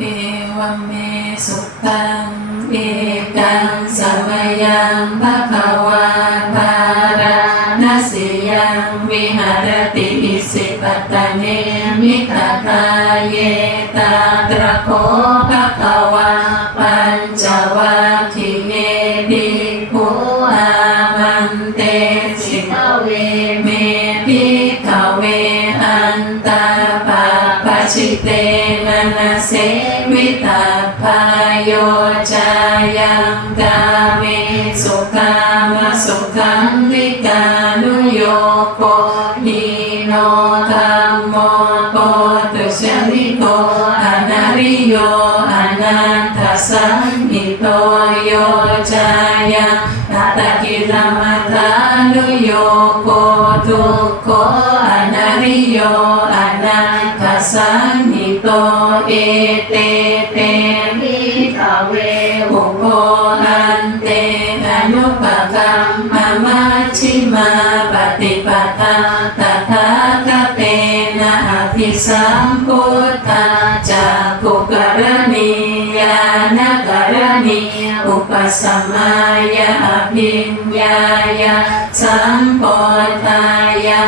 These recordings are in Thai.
เอวเมสุตังเอกังสมยังภะคะวาภาราณสิยังวิหารติอิสิปตตเนมิตาคาเยตาตระโคภะคะวาปัญจวัคคีย์เยภิกขุอามันเตสิกเวเมภิกขเวอันตาปาปชิเตนะนะเส โยจายังกาเมสุขามสุขังวิกานุโยโกหิโนธัมโมโกตุชนิโกอนาริโยอนันทสังหิโตโยจายังนาตกิลมัทานุโยโกทุกโกอนาริโยอนันทสังหิโตเอเต มมะมาชิมาปฏิปทาตถาคเตนะอภิสัมพุทธาจากุกรณียานกรณีอุปสมมายาอภิญญายาสัมปทายา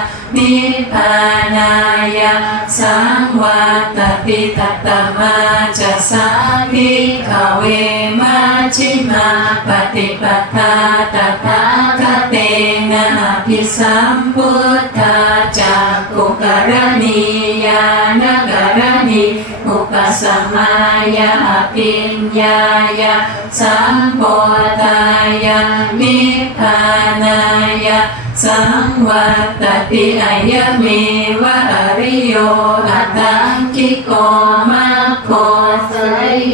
นิพพานายาสังวัตติตัตตมาจะสาธิขเวมัชชิมาปฏิปทาตถาคเตนะอภิสัมพุทธาจากกุกรณียานกรณีอุปสมายาอภิญญายาสัมโพธายานิพพานายา สังวัตติอายเมวะอริโยอัตตังคิโกมะโคส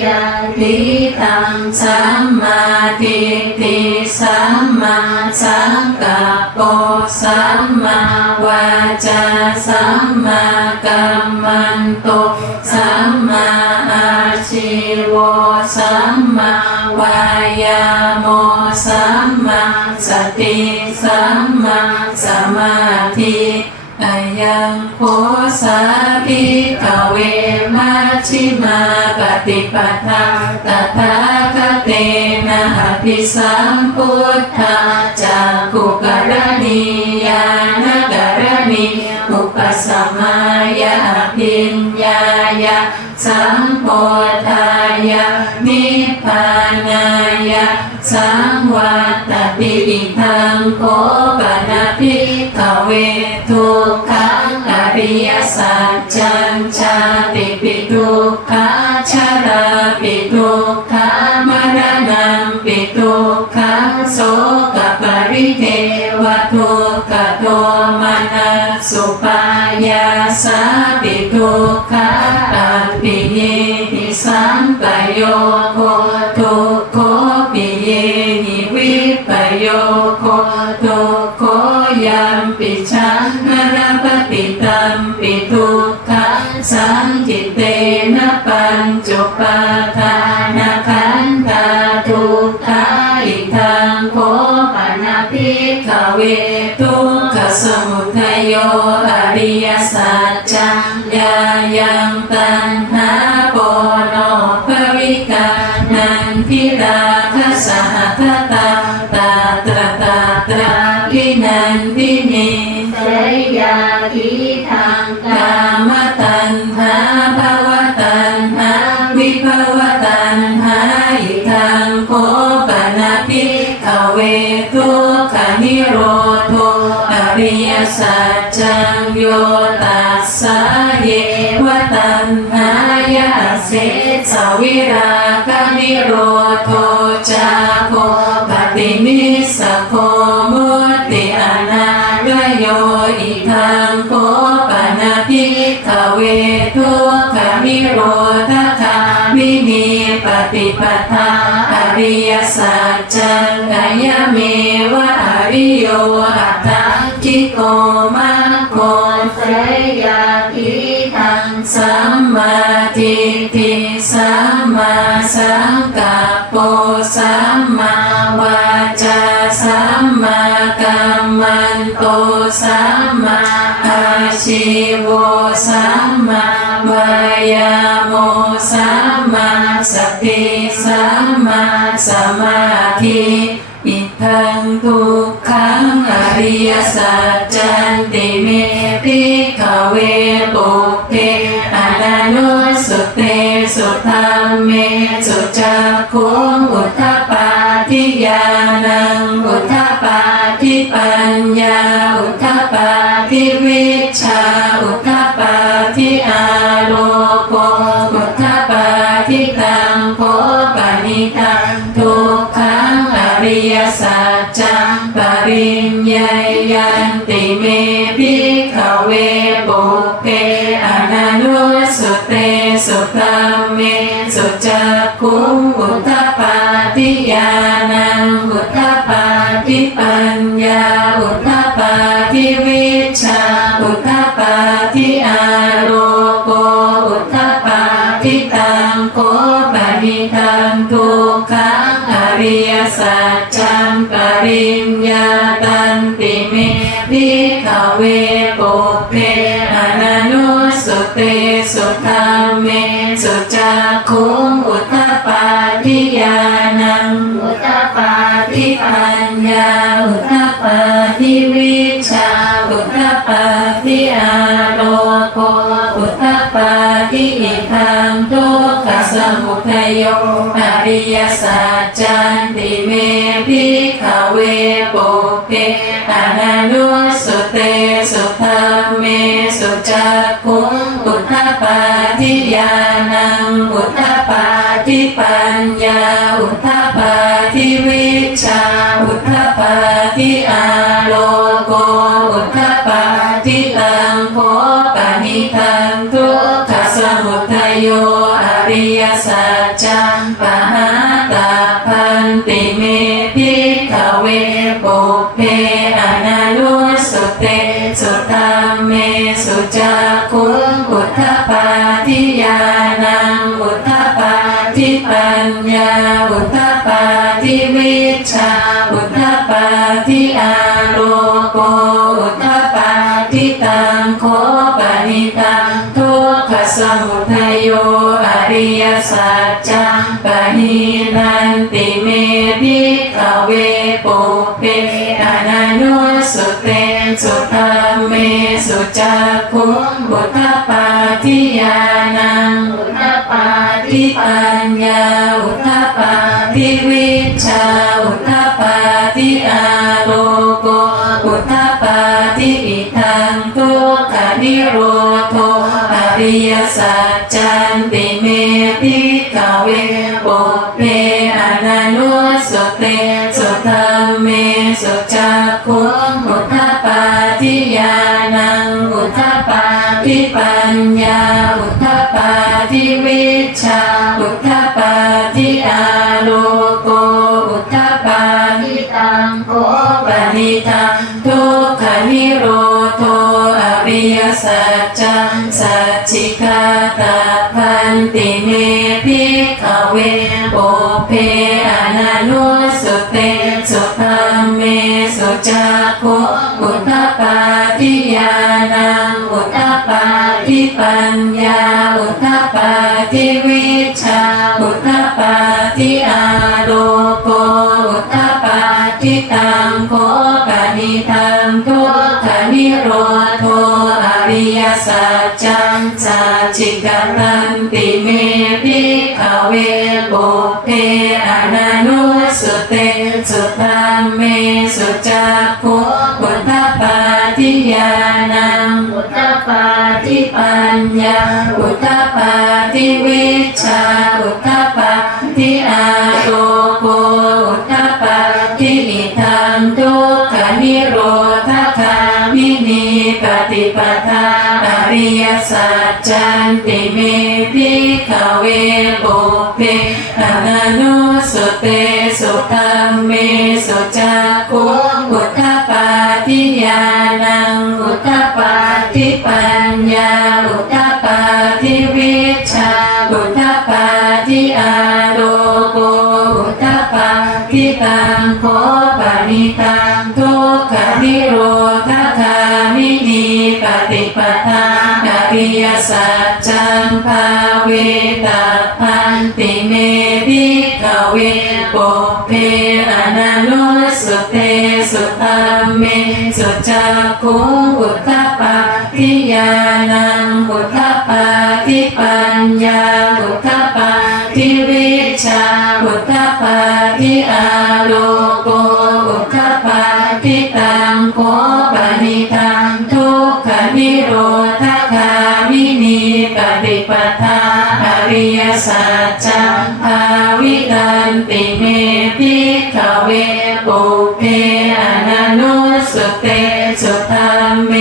ยาทิตังสัมมาทิฏฐิสัมมาสังกัปโปสัมมาวาจาสัมมากัมมันโตสัมมาอาชีวสัมมาวายาโมสัม ยังโคสาภิกเวมัชิมาปฏิปทาตถาคเตนะภิสัมพุทธาจากุกรณียานกรณีอุปสมมายาอภิญญายาสัมโพธายานิพพานายาสังวัตติอิทังโคปนาภิกเวทุกข สัจจัญชาติปิทุกขาชาราปิทุกขามรณะปิทุกขังโสกปริเทวทุกขโทมนัสสุปายาสาปิทุกขาอัปปิเยหิสัมปโย ยามปิชังนรปฏิตัมปิทุกขังสังจิตเตนะปัญจุปาทานาขันตาทุกขาอิทังโคปนาภิกขเวทุกขสมุทัยโยอริ ปฏิปทาอริยสัจจังกายเมวะอริโยอัตตังคิโกมะโคสยาทิทังสัมมาทิฏฐิสัมมาสังกัปโปสัมมาวาจาสัมมากัมมันโตสัมมาอาชีวสัมมาวสัม สติสัมมาสมาธิอิทังทุกขังอริยสัจจันติเมพิขเวปุเพอนันุสุเตสุธรรมเมสุจักขุอุทธปาทิยานังอุทธปาทิปัญญาอุทธปาทิวิชาอุทธปาทิอาโล ปริญญยันติเมพิขเวปุเพอนานุสุเตสุธรรมเมสุจักขุงอุทปาติยานังอุทปาติปัญญาอุท เวปุเพอนันุสุเตสุธรรมเมสุจักขุงอุทธปาทิยานังอุทธปาทิปัญญาอุทธปาทิวิชาอุทธปาทิอาโลโกอุทธปาทิอิทังทุกขสมุทัยโยอริยสัจจันติ ปาทิยานังอุทธปาทิปัญญาอุทธปาทิวิชาอุทธปาทิอาโลก สุธรรมเมสุจักขุงบุทธปาทิยานังบุทธปาทิปัญญาอุทธปาทิวิชาอุทธปาทิอาโลโกอุทธปาทิอิทังทุกขนิโรโทอริยสัจจันติเมพิขเวปุเพอนันุสุเตสุธรรมเมสุจักขุงาทิปัญญา อุทธปาทิวิชา อุทธปาทิอาโลโก อุทธปาทิตังโคปนิทังทุกขนิโรโทอริยสัจจังสัจจิกาตาพันติเมพิขเวปุเพอนันุสุเตสุธรรมเมสุจักขุอุทธปาทิยานังอุทธ สัจจิกตันติเมพิขเวปุเพอนันุสุเตสุธรรมเมสุจักขุอุทธปาทิยานังอุทธปาทิปัญญาอุทธปาทิวิชา จันติเมพิขเวปุเพอนันุ ปุเพอนานโนสุเตสุตามเมสุจักขุอุทธปาทิยานังอุทธปาทิปัญญาอุทธป เวปุเพอนันโนสุเตสุธรรมเม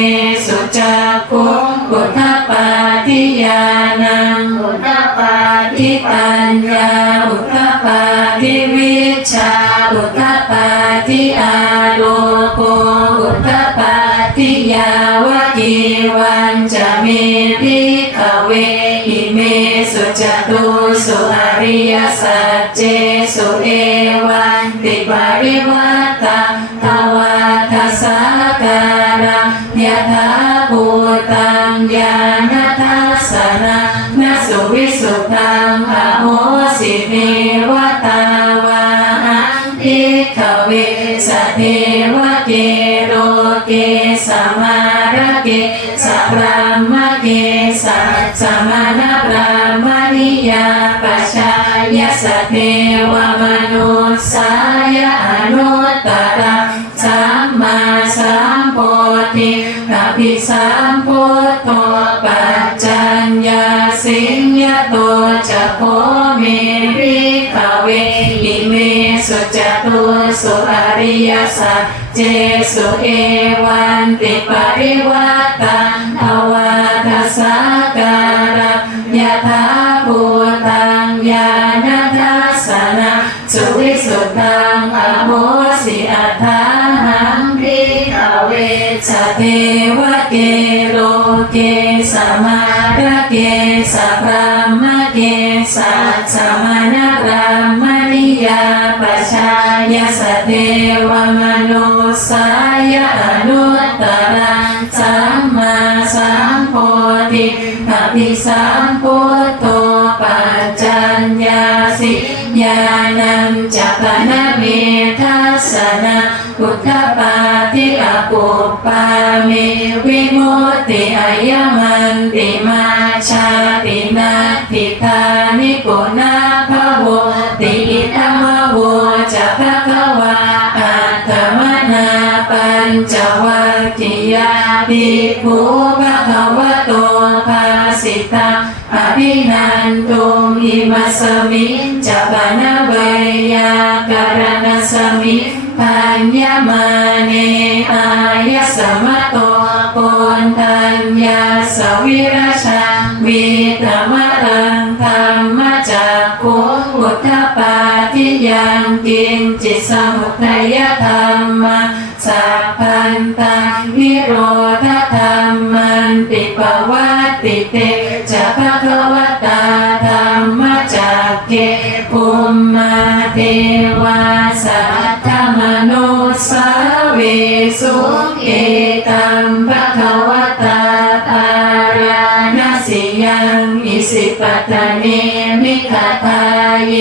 สุจักขุกุทธปาทิยานังอุทธปาทิปัญญาอุทธปาทิวิชาอุทธปาทิอาโลโกอุทธปาทิยาวกีวันจะเมพิขเวอิเมสุจตุสุอริยสัจเจสุเอวัน ติปาริวัตตังทวาทัสสะการะยะถาภูตังญาณทัสสะนะนะสุวิสุทธังอโหสิเมวตาวาหังทิขเวสเทวเกโรเกสมาระเกสัพรามเกสัสมานะพรามณิยาปชายสเทวม ภิสามพุทโธปัจจัญญาสิงยโตจะโพเมริขเวลิเมสุจตุสุอริยสัจเจสุเอวันติปริวัตตังภวาทัสสะการะยะถา เกสมาระเกสัพพมเกสัสมานะพรามณิยาปชายสสเทวมนุสายอนุตตรังสัมมาสัมโพธิกัพพิสัมพุทโธปัจจัญญาสิญาณัญจัปนเมทัสนะ พุทธปาทิอปุปปาเมวิมุตติอายมันติมาชาตินาทิธานิปุนาภวติอิธรรมโวจะภะคะวาอัตถมนาปัญจวัคคียาภิกขุภะคะวะโตภาสิตังอภินันตุมิมัสสมิจปะนะเวยากรณสมิ ปัญญมาเนอายสมะโตปนทัญญาสวิราชาวิธรรมรังธรรมจักขุพุทธปาทิยังกินจิตสมุทัยธรรมะสัพพันตังนิโรธธรรมันติปวัตติเตจะภะคะวตาธรรมจักเกภู ตัมภะทวตาปารานสิยังอิสิปตะเนมิขทาเย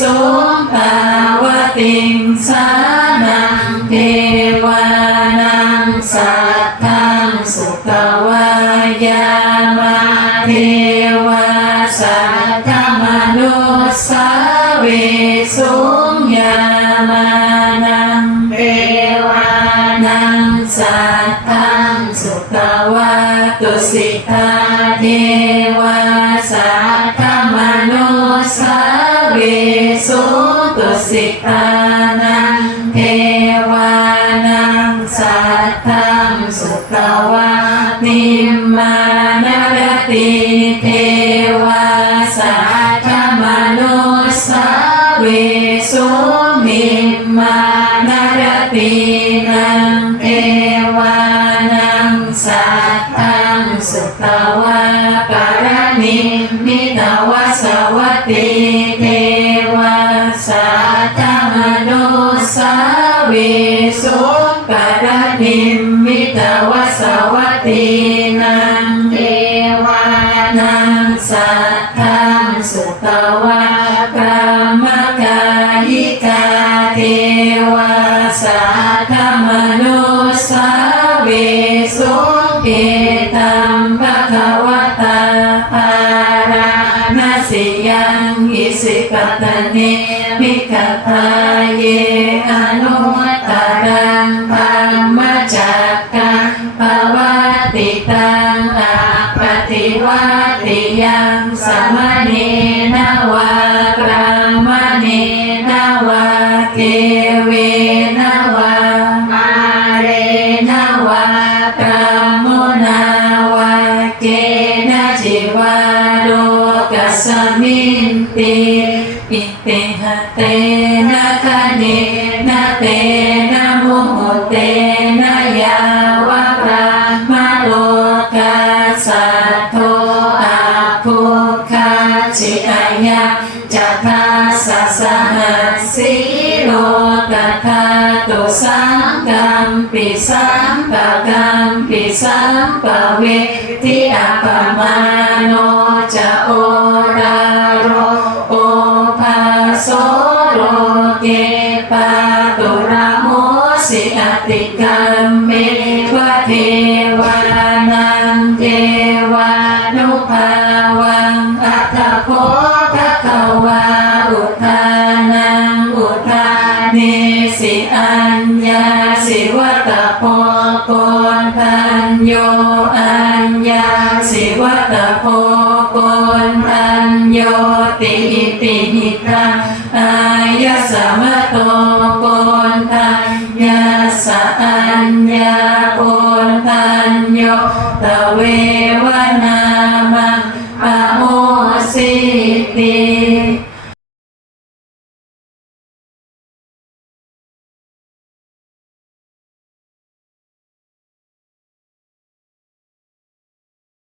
สุตาวติงสา สุตวานิมมา ทธังสุตวากามกายิกาเทวาสัทธมโนสาเวสุเอตัมภะคะวะตาภารานาสิยังอิสิปตะเนมิกทาเย นนวา โลตัทาตุสังกัมปิสัมปะกัมปิสัมปะเวทิอัปมาโนจะโอราโรโอภาโสโรเกปาตุระโมสิอติกัมเมวะเทวานังเทวานุภา โกนทันโยอัญญาสิวัตโพโกนทันโยติอิติหิตังอายะสมะโตโกนทันยาสะอัญญาโกนทันโยตะเววนา